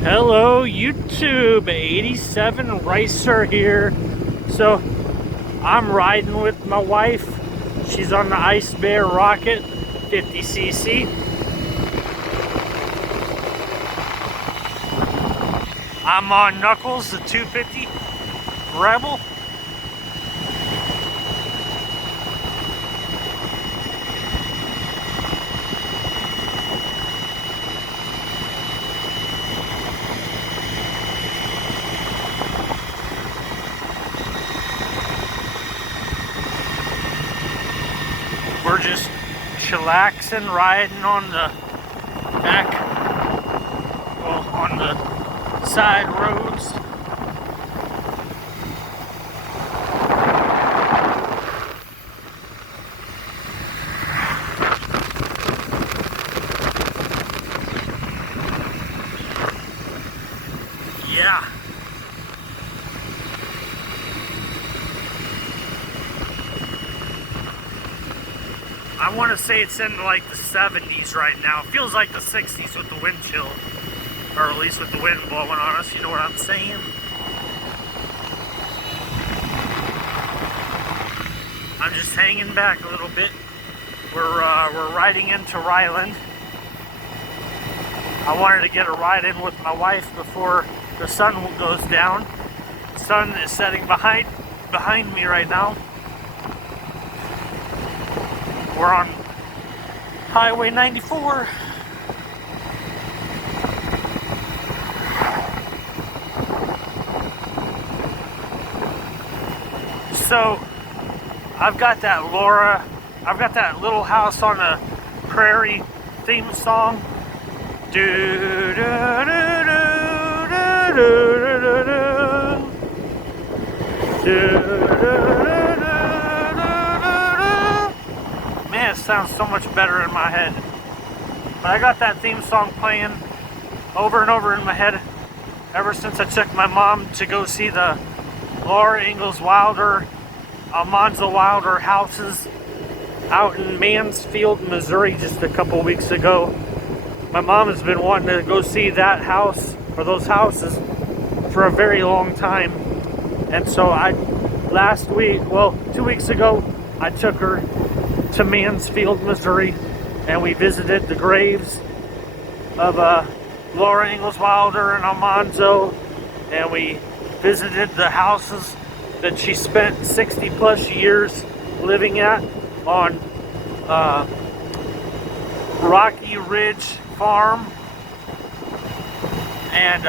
Hello YouTube, 87 Racer here. So I'm riding with my wife. She's on the icebear rocket 50cc. I'm on Knuckles, the 250 Rebel. We're just chillaxing, riding on the back, well, on the side roads. Yeah. I want to say it's in like the 70s right now. It feels like the 60s with the wind chill. Or at least with the wind blowing on us, you know what I'm saying? I'm just hanging back a little bit. We're riding into Ryland. I wanted to get a ride in with my wife before the sun goes down. The sun is setting behind me right now. We're on Highway 94. So I've got that Little House on the Prairie theme song. Do do do do do do do. Man, it sounds so much better in my head. But I got that theme song playing over and over in my head ever since I took my mom to go see the Laura Ingalls Wilder, Almanza Wilder houses out in Mansfield, Missouri just a couple weeks ago. My mom has been wanting to go see that house, or those houses, for a very long time. And so last week, well, 2 weeks ago, I took her to Mansfield, Missouri, and we visited the graves of Laura Ingalls Wilder and Almanzo, and we visited the houses that she spent 60 plus years living at on Rocky Ridge Farm. And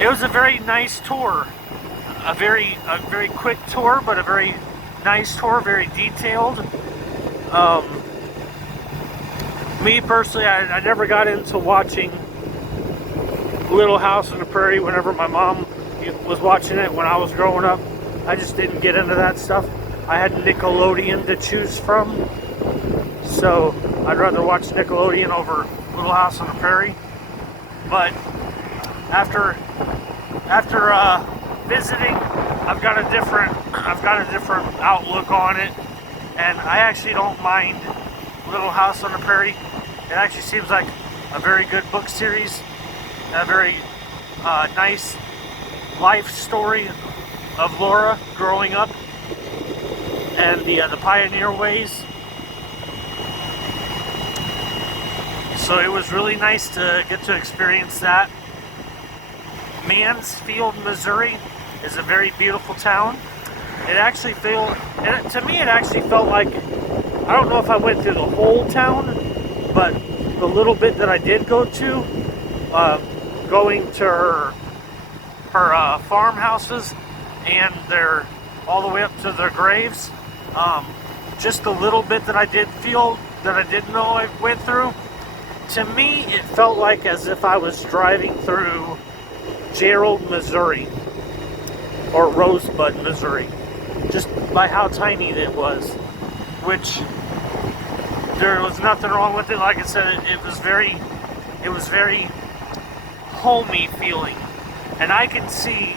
it was a very nice tour, a very quick tour, but a very nice tour, very detailed. Me personally, I never got into watching Little House on the Prairie whenever my mom was watching it when I was growing up. I just didn't get into that stuff. I had Nickelodeon to choose from, so I'd rather watch Nickelodeon over Little House on the Prairie. But after visiting, I've got a different outlook on it, and I actually don't mind Little House on the Prairie. It actually seems like a very good book series, a very nice life story of Laura growing up and the pioneer ways. So it was really nice to get to experience that. Mansfield, Missouri is a very beautiful town. To me it actually felt like, I don't know if I went through the whole town, but the little bit that I did go to, going to her farmhouses and all the way up to their graves, just the little bit that I did feel that I didn't know I went through, to me it felt like as if I was driving through Gerald, Missouri, or Rosebud, Missouri, just by how tiny it was, which there was nothing wrong with it. Like I said, it was very homey feeling, and I can see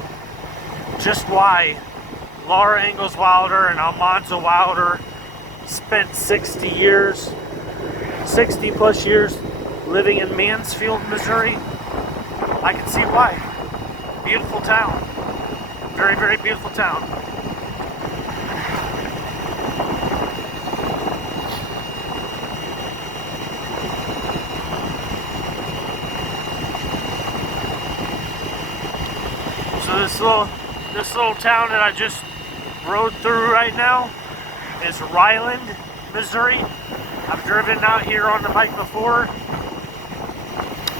just why Laura Ingalls Wilder and Almanza Wilder spent 60 plus years living in Mansfield, Missouri. I can see why. Beautiful town. Very, very beautiful town. So this little town that I just rode through right now is Ryland, Missouri. I've driven out here on the bike before,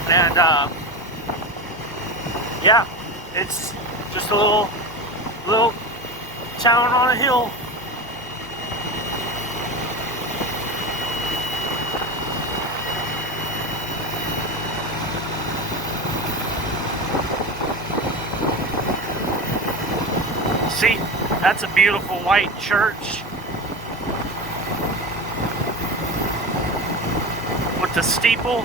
and yeah, it's just a little town on a hill. See, that's a beautiful white church with the steeple.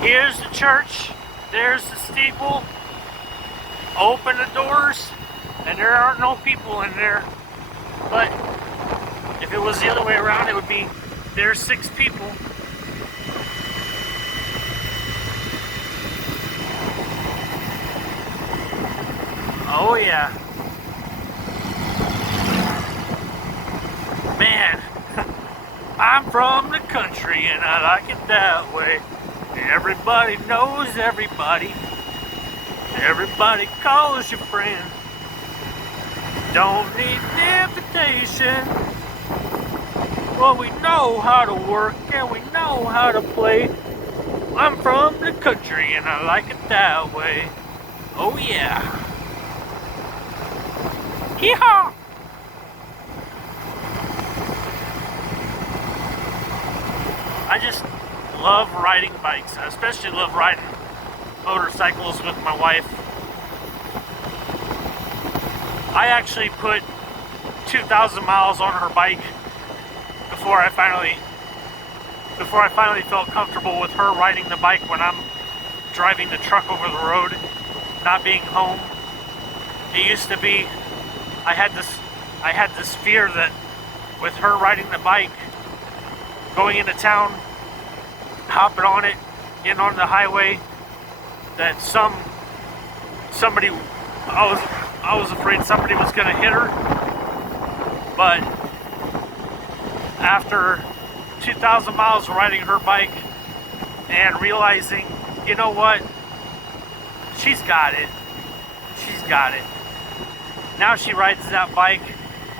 Here's the church, there's the steeple. Open the doors, and there aren't no people in there. But if it was the other way around, it would be there's 6 people. Oh yeah. Man, I'm from the country and I like it that way. Everybody knows everybody. Everybody calls you friend. Don't need an invitation. Well, we know how to work and we know how to play. I'm from the country and I like it that way. Oh yeah. Yeehaw! I just love riding bikes. I especially love riding motorcycles with my wife. I actually put 2,000 miles on her bike before I finally felt comfortable with her riding the bike when I'm driving the truck over the road, not being home. It used to be I had this fear that with her riding the bike, going into town, hopping on it, getting on the highway, that somebody I was afraid somebody was gonna hit her. But after 2,000 miles of riding her bike and realizing, you know what, she's got it. She's got it. Now she rides that bike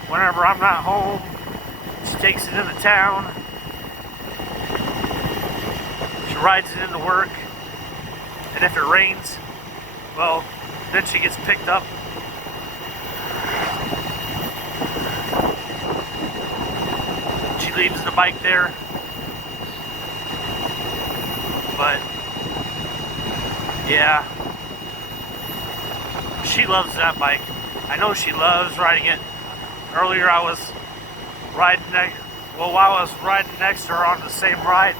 whenever I'm not home. She takes it into town. She rides it into work. And if it rains, well, then she gets picked up. She leaves the bike there. But yeah, she loves that bike. I know she loves riding it. Earlier I was riding while I was riding next to her on the same ride,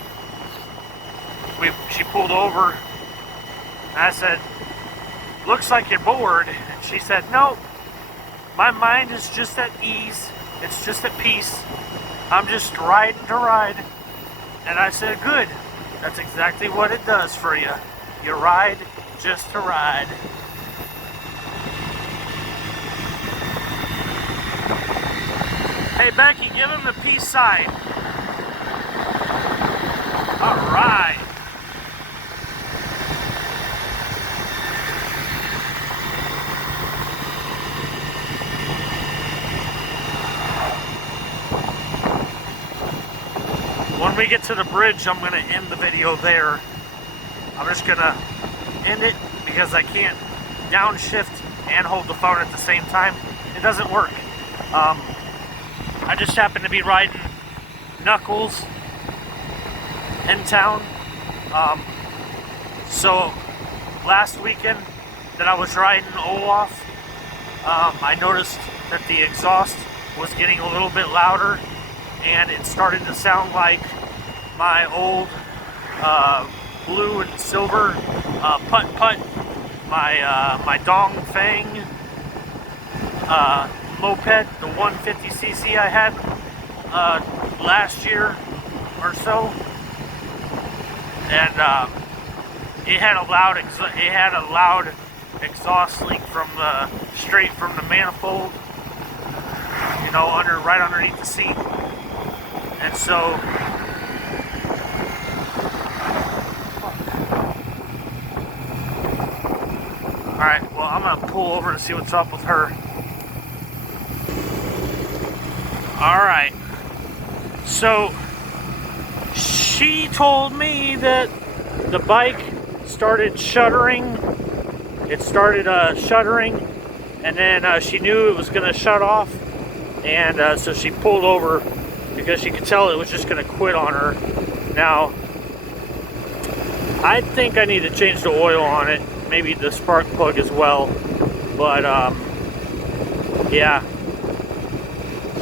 she pulled over and I said, "Looks like you're bored." And she said, "No, my mind is just at ease. It's just at peace. I'm just riding to ride." And I said, "Good. That's exactly what it does for you. You ride just to ride." Hey Becky, give him the peace sign. All right. When we get to the bridge, I'm going to end the video there. I'm just going to end it because I can't downshift and hold the phone at the same time. It doesn't work. I just happen to be riding Knuckles in town. So last weekend that I was riding Olaf, I noticed that the exhaust was getting a little bit louder and it started to sound like my old blue and silver putt-putt, my Dong Fang moped, the 150cc I had last year or so. And it had a loud exhaust leak from straight from the manifold, you know, right underneath the seat. And so alright, well, I'm gonna pull over and see what's up with her. Alright, so she told me that the bike started shuddering. It started shuddering, and then she knew it was going to shut off, and so she pulled over because she could tell it was just going to quit on her. Now, I think I need to change the oil on it, maybe the spark plug as well, but yeah,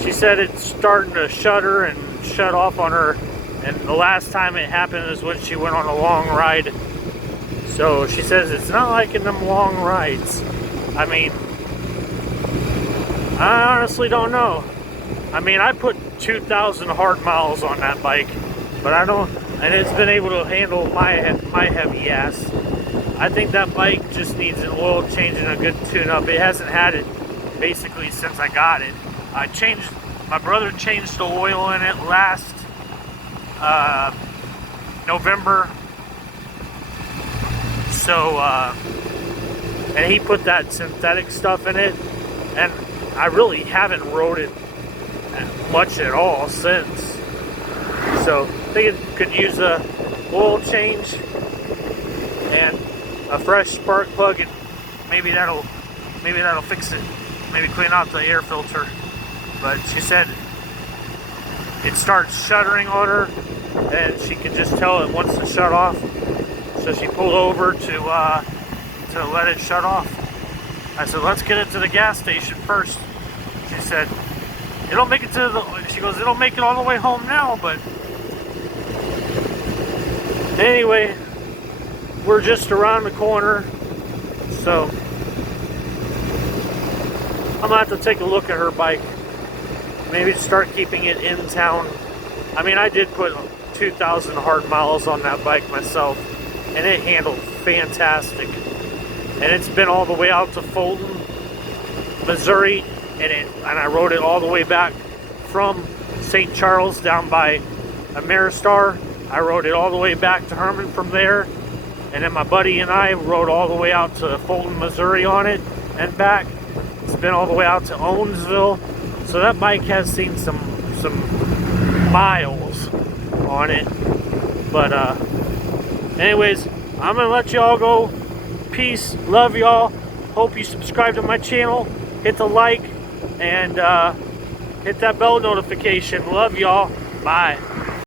she said it's starting to shudder and shut off on her, and the last time it happened is when she went on a long ride. So she says it's not like in them long rides. I mean, I honestly don't know. I mean, I put 2,000 hard miles on that bike, but I don't, and it's been able to handle my heavy ass. I think that bike just needs an oil change and a good tune-up. It hasn't had it basically since I got it. My brother changed the oil in it last November. So, and he put that synthetic stuff in it, and I really haven't rode it much at all since. So, I think it could use a oil change and a fresh spark plug, and maybe that'll fix it. Maybe clean out the air filter. But she said it starts shuddering on her, and she could just tell it wants to shut off. So she pulled over to let it shut off. I said, let's get it to the gas station first. She said, it'll make it it'll make it all the way home now, but anyway, we're just around the corner, so I'm gonna have to take a look at her bike. Maybe start keeping it in town. I mean, I did put 2,000 hard miles on that bike myself, and it handled fantastic. And it's been all the way out to Fulton, Missouri, and I rode it all the way back from St. Charles down by Ameristar. I rode it all the way back to Hermann from there, and then my buddy and I rode all the way out to Fulton, Missouri on it and back. It's been all the way out to Owensville, so that bike has seen some miles on it. But anyways, I'm gonna let y'all go. Peace, love y'all. Hope you subscribe to my channel, hit the like, and hit that bell notification. Love y'all. Bye.